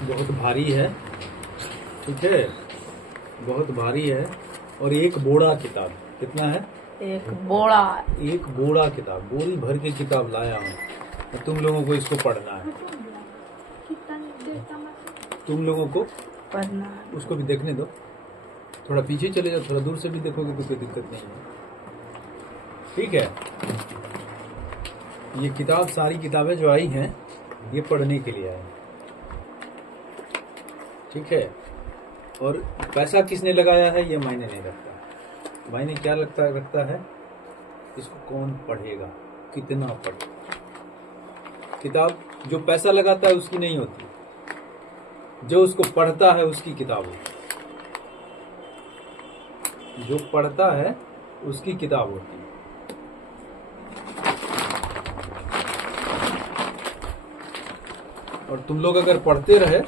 बहुत भारी है, ठीक है, बहुत भारी है। और एक बोरा किताब, कितना है? एक बोरा। एक बोरा किताब, बोरी भर के किताब लाया हूँ और तुम लोगों को इसको पढ़ना है। तुम लोगों को पढ़ना है। उसको भी देखने दो, थोड़ा पीछे चले जाओ, थोड़ा दूर से भी देखोगे तो कोई दिक्कत नहीं है, ठीक है। ये किताब, सारी किताबें जो आई हैं ये पढ़ने के लिए आई, ठीक है। और पैसा किसने लगाया है ये मायने नहीं रखता, मायने क्या रखता है इसको कौन पढ़ेगा, कितना पढ़ेगा। किताब जो पैसा लगाता है उसकी नहीं होती, जो उसको पढ़ता है उसकी किताब होती है। जो पढ़ता है उसकी किताब होती है। और तुम लोग अगर पढ़ते रहे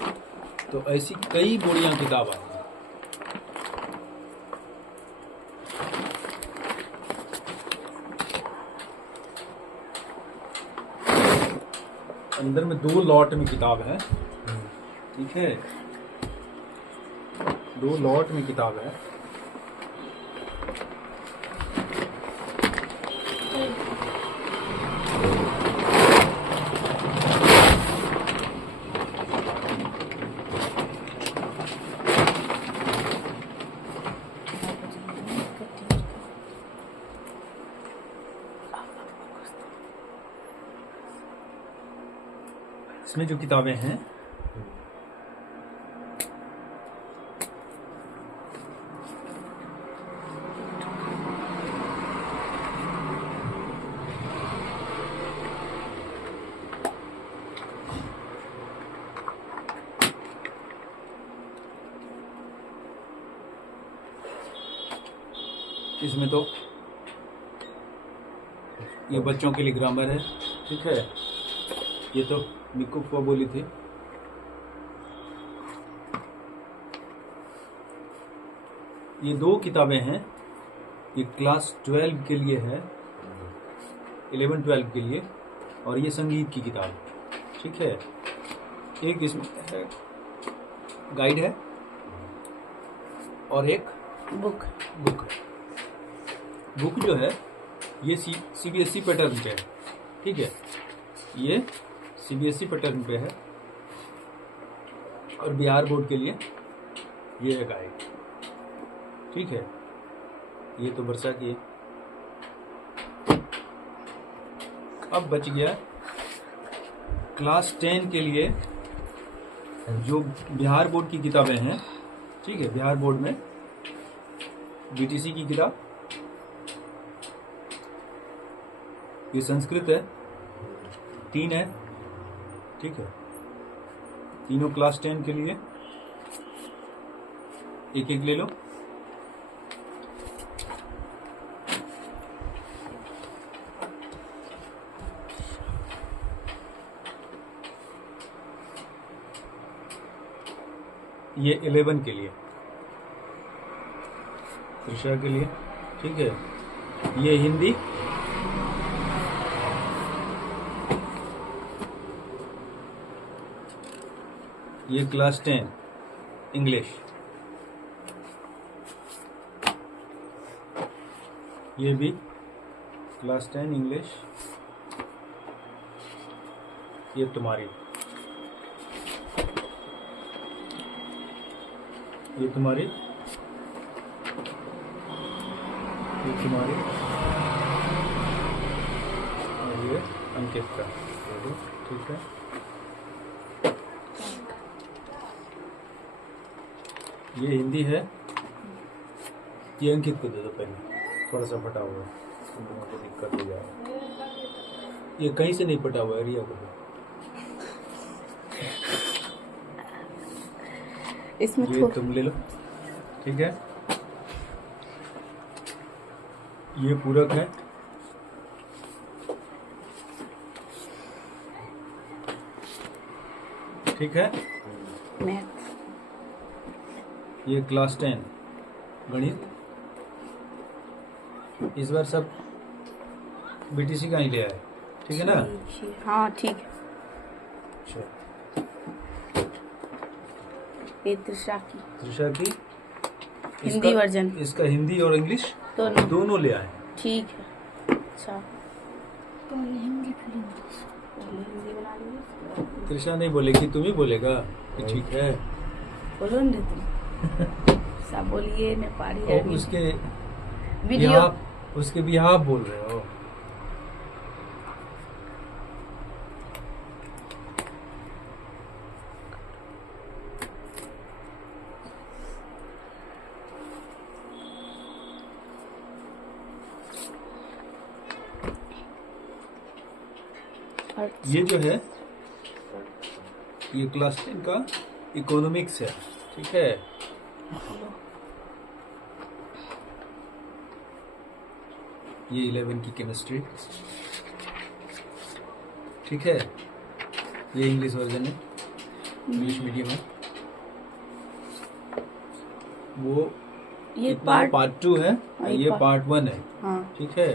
तो ऐसी कई बोरियां किताब आएंगी। अंदर में 2 लॉट में किताब है, ठीक है, 2 लॉट में किताब है। इसमें जो किताबें हैं इसमें तो ये बच्चों के लिए ग्रामर है, ठीक है। ये तो मिक्कू फुआ बोली थी। ये 2 किताबें हैं, ये क्लास 12 के लिए है, 11-12 के लिए, और ये संगीत की किताब, ठीक है। एक इसमें है गाइड है और एक बुक। बुक जो है ये सीबीएसई पैटर्न पे है, ठीक है, ये सीबीएसई पैटर्न पे है। और बिहार बोर्ड के लिए ये है गाइड, ठीक है। ये तो वर्षा की है। अब बच गया क्लास 10 के लिए जो बिहार बोर्ड की किताबें हैं, ठीक है। बिहार बोर्ड में बीटीसी की किताब, ये संस्कृत है, 3 है, ठीक है। तीनों क्लास 10 के लिए एक ले लो। ये 11 के लिए, त्रिशा के लिए, ठीक है। ये हिंदी, ये क्लास 10 इंग्लिश, ये भी क्लास 10 इंग्लिश। ये तुम्हारी, ये तुम्हारी, ये तुम्हारी, और ये अंकित का, ठीक है। ये हिंदी है, ये अंकित को दे दो पेन, थोड़ा सा फटा हुआ है, तुम लोगों को दिक्कत हो जाएगा। ये कहीं से नहीं फटा हुआ है, रिया को दो। इसमें ये तुम ले लो, ठीक है। ये पूरक है, ठीक है। मैथ, ये क्लास 10 गणित। इस बार सब बीटीसी का ही ले आए, ठीक है ना? हाँ ठीक है। अच्छा, ये त्रिशा की त्रिशा की हिंदी वर्जन इसका हिंदी और इंग्लिश दोनों। दोनों ले आए। ठीक है। अच्छा पहले हिंदी फिर पहले हिंदी बना लीजिए। त्रिशा नहीं बोलेगी, तुम ही बोलेगा कि ठीक है। बोलो ना तुम सब बोलिए नेपाली और अरबी। उसके वीडियो उसके भी आप बोल रहे हो। ये जो है ये क्लास 10 का इकोनॉमिक्स है, ठीक है। ये 11 की केमिस्ट्री, ठीक है। ये इंग्लिश वर्जन है, इंग्लिश मीडियम है। वो ये इतना पार्ट 2 है, और ये पार्ट 1 है, हाँ ठीक है।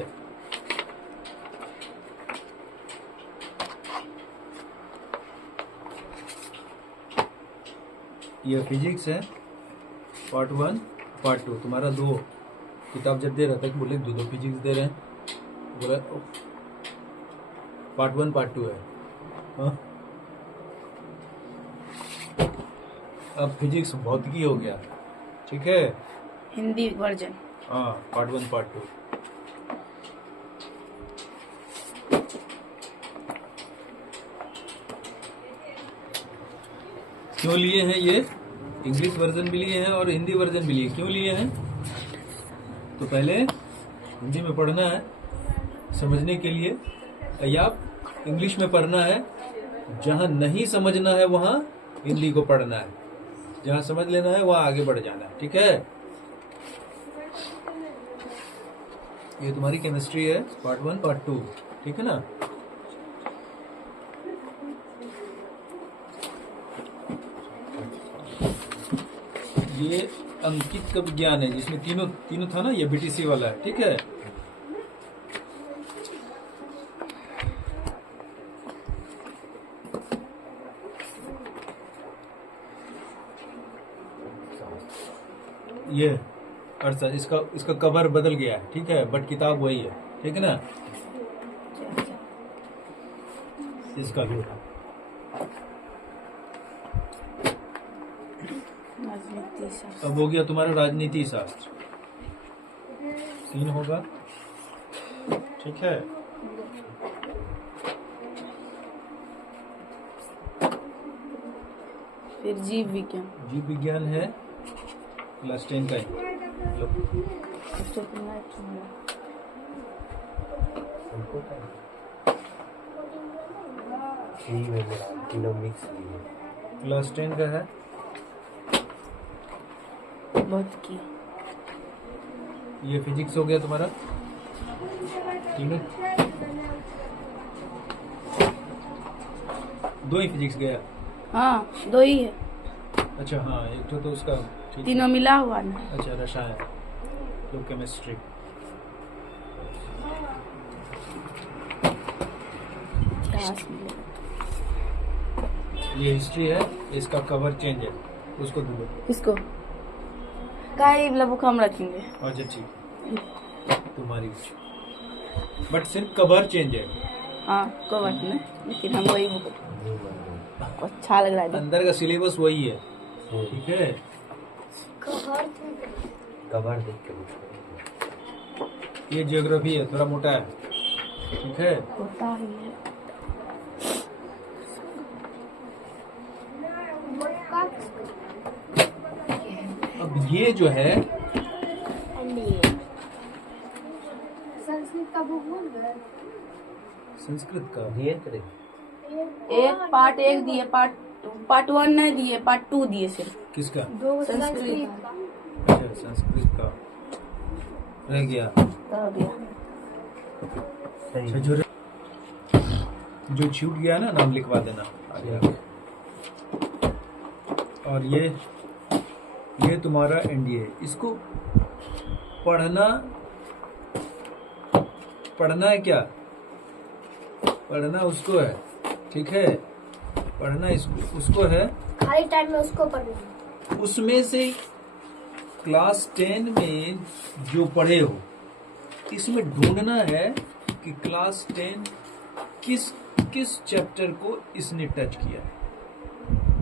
ये फिजिक्स है, पार्ट 1 पार्ट 2। तुम्हारा 2 किताब जब दे रहा था कि बोले 2 फिजिक्स दे रहे हैं, बोला पार्ट 1 पार्ट 2 है। हाँ? अब फिजिक्स भौतिकी हो गया, ठीक है। हिंदी वर्जन। हाँ, पार्ट 1 पार्ट 2। क्यों लिए हैं ये? इंग्लिश वर्जन भी लिए हैं और हिंदी वर्जन भी लिए। क्यों लिए हैं? तो पहले हिंदी में पढ़ना है समझने के लिए, या इंग्लिश में पढ़ना है। जहां नहीं समझना है वहां हिंदी को पढ़ना है, जहां समझ लेना है वहां आगे बढ़ जाना है, ठीक है। ये तुम्हारी केमिस्ट्री है, पार्ट 1 पार्ट 2, ठीक है ना। ये अंकित का विज्ञान है, जिसमें तीनों था ना। ये बीटीसी वाला है, ठीक है। ये अर्थ इसका कवर बदल गया है, ठीक है, बट किताब वही है, ठीक है ना। इसका भी राजनीति शास्त्र। अब हो गया तुम्हारा राजनीति शास्त्र, 3 होगा, ठीक है। फिर जीव विज्ञान। जीव विज्ञान है क्लास 10 का ही। लो। उसको कितना अच्छा क्लास 10 का है। बहुत की ये फिजिक्स हो गया तुम्हारा, तीनों 2 ही फिजिक्स गया। हाँ 2 ही है, अच्छा हाँ, एक तो उसका ठीक है। तीनों मिला हुआ ना। अच्छा रसायन, तो केमिस्ट्री। इतिहास मिलेगा। ये हिस्ट्री है, इसका कवर चेंज है, उसको दो। किसको काई बुक हम रखेंगे। अच्छा ठीक, तुम्हारी बट सिर्फ कवर चेंज है, हाँ कोई बात नहीं, लेकिन हम वही बुक अच्छा लग रहा है। अंदर का सिलेबस वही है, ठीक है। कवर देख के ये जियोग्राफी है, थोड़ा मोटा है, ठीक है। होता ही है। अब ये जो है संस्कृत का बुक बोल रहे हैं। संस्कृत का, दिए करे एक पार्ट 1 दिए, पार्ट 1 नहीं दिए, पार्ट 2 दिए सिर्फ। किसका? दो संस्कृत संस्कृत का। अच्छा संस्कृत का रह गया। तो गया। सही अच्छा, जो छूट गया ना, नाम लिखवा देना आगे आगे। और ये तुम्हारा एनडीए, इसको पढ़ना है क्या? पढ़ना उसको है, ठीक है। पढ़ना उसको है, खाली टाइम में उसको पढ़ना। उसमें से क्लास 10 में जो पढ़े हो, इसमें ढूंढना है कि क्लास 10 किस किस चैप्टर को इसने टच किया है।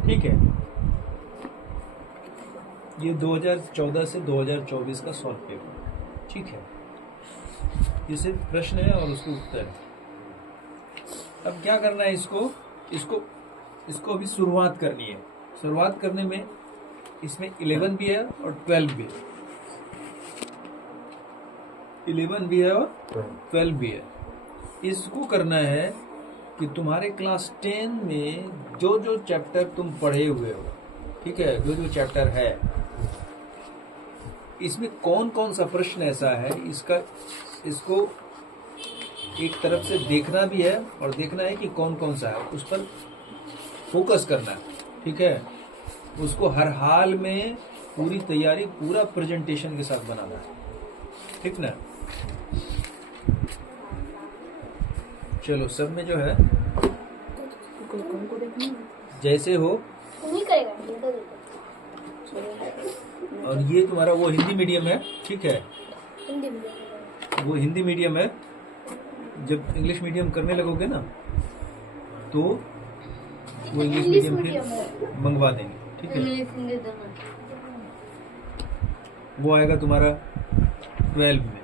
ठीक है, ये 2014 से 2024 का सॉल्व पेपर। ठीक है, ये सिर्फ प्रश्न है और उसके उत्तर है। अब क्या करना है, इसको अभी शुरुआत करनी है। शुरुआत करने में इसमें 11 भी है और 12 भी है। 11 भी है और 12 भी है। इसको करना है कि तुम्हारे क्लास 10 में जो जो चैप्टर तुम पढ़े हुए हो, ठीक है, जो जो चैप्टर है, इसमें कौन कौन सा प्रश्न ऐसा है, इसको एक तरफ से देखना भी है और देखना है कि कौन कौन सा है, उस पर फोकस करना है। ठीक है, उसको हर हाल में पूरी तैयारी, पूरा प्रेजेंटेशन के साथ बनाना है। ठीक ना? चलो, सब में जो है जैसे हो। नहीं करेगा, बिल्कुल नहीं। और ये तुम्हारा वो हिंदी मीडियम है। ठीक है, हिंदी में वो हिंदी मीडियम है। जब इंग्लिश मीडियम करने लगोगे ना, तो वो इंग्लिश मीडियम फिर मंगवा देंगे। ठीक है, वो आएगा तुम्हारा 12 में,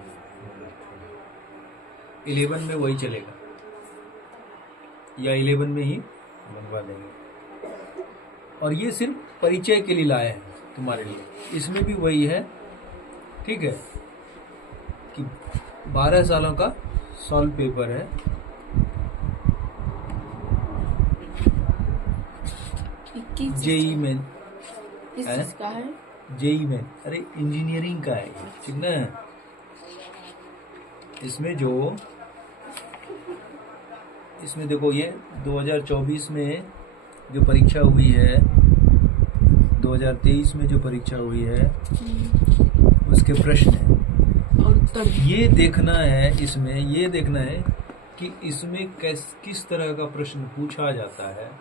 11 में वही चलेगा, या 11 में ही मंगवा देंगे। और ये सिर्फ परिचय के लिए लाए हैं तुम्हारे लिए। इसमें भी वही है। ठीक है, कि 12 सालों का सॉल्व पेपर है। जेई में किस चीज का है? जेई में, अरे इंजीनियरिंग का है, ठीक ना? इसमें देखो, ये 2024 में जो परीक्षा हुई है, 2023 में जो परीक्षा हुई है, उसके प्रश्न है। और उत्तर ये देखना है, इसमें ये देखना है कि इसमें किस तरह का प्रश्न पूछा जाता है,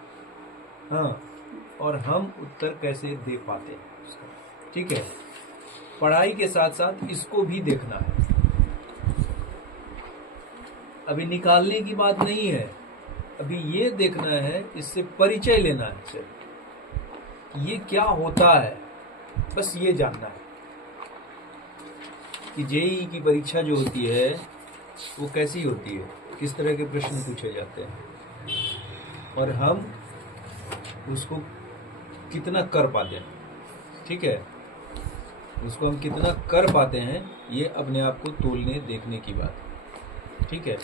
हाँ, और हम उत्तर कैसे दे पाते हैं उसका। ठीक है, पढ़ाई के साथ साथ इसको भी देखना है। अभी निकालने की बात नहीं है, अभी ये देखना है, इससे परिचय लेना है सिर्फ, ये क्या होता है, बस ये जानना है कि जेईई की परीक्षा जो होती है वो कैसी होती है, किस तरह के प्रश्न पूछे जाते हैं, और हम उसको कितना कर पाते हैं। ठीक है, उसको हम कितना कर पाते हैं, ये अपने आप को तोलने देखने की बात है। ठीक है,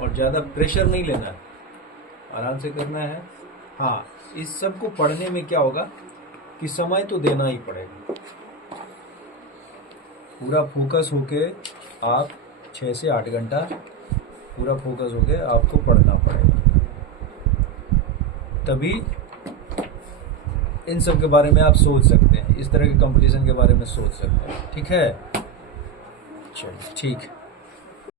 और ज़्यादा प्रेशर नहीं लेना है, आराम से करना है। हाँ, इस सब को पढ़ने में क्या होगा कि समय तो देना ही पड़ेगा। पूरा फोकस होके आप 6 से 8 घंटा पूरा फोकस होके आपको पढ़ना पड़ेगा, तभी इन सब के बारे में आप सोच सकते हैं, इस तरह के कंपटीशन के बारे में सोच सकते हैं। ठीक है, चलिए, ठीक है।